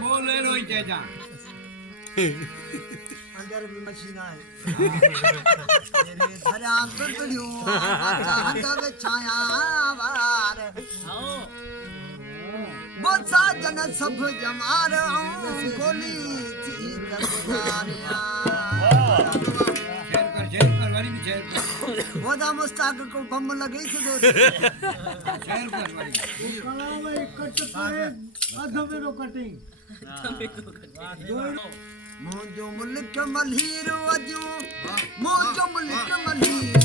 बोल ले रोई चाचा अंदर भी मशीन है तेरे धरा गुड़गुड़ियो हाथ में छाया वार बोसा जन सब जमार गोली थी दरबारिया शेर कर वाली भी शेर कर वो दा मुस्ताक को बम लगी थी दो शेर कर वाली कला में कट करे अधमे रो कटिंग मोजो मुल्क मलहीर वजू मोजो मुल्क मलहीर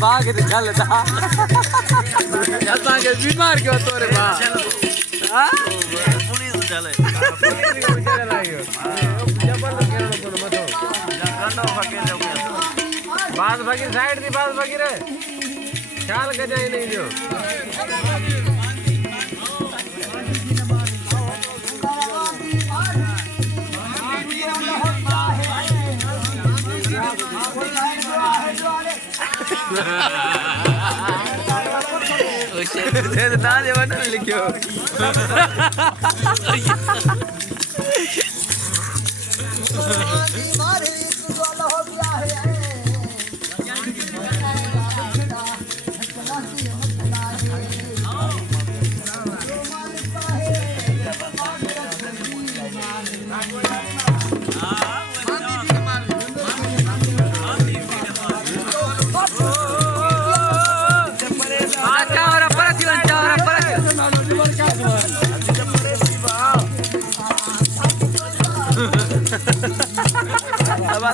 भाग चलता बीमार क्यों तोरे पुलिस चले बात बाकी साइड दी बात बाकी रे ख्याल कर जाए नहीं जो दाने बना लिखियो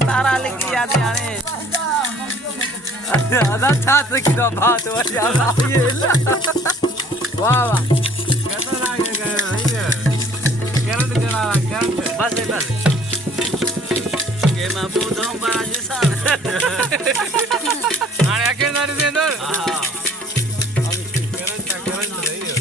तारा लिखी आने आने आधा छात्र की तो बात हो जाता है वाह वाह कैसा लगेगा ये करंट चला करंट बस के मैं पूछूं बाज साल आने अकेले नहीं दे हां करंट नहीं है